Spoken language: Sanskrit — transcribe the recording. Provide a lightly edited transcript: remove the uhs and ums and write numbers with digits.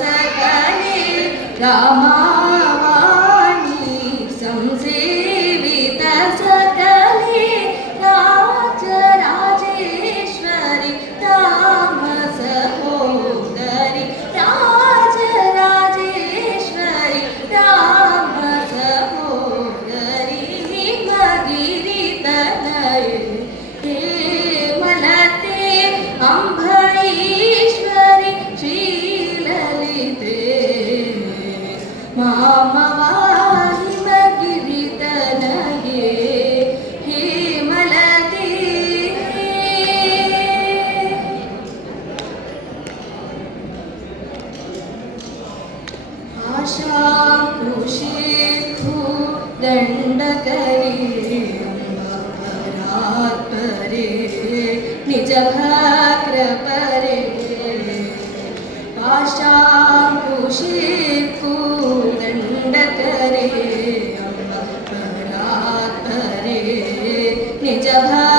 सकले रामावाणी संसेवित सकले राजराजेश्वरि राम सहोदरि राजराजेश्वरि राम सहोदरि हिमगिरितनये हेमलते अंबरीश्वरि श्रीललिते मामवाहि हिमगिरितनये हेमलते आशांकुशेखु दंडकरी अम्बपरात्परे निज भक्र परे आशांकुशेखु दंडकरे अम्बपरात्परे निज भक्र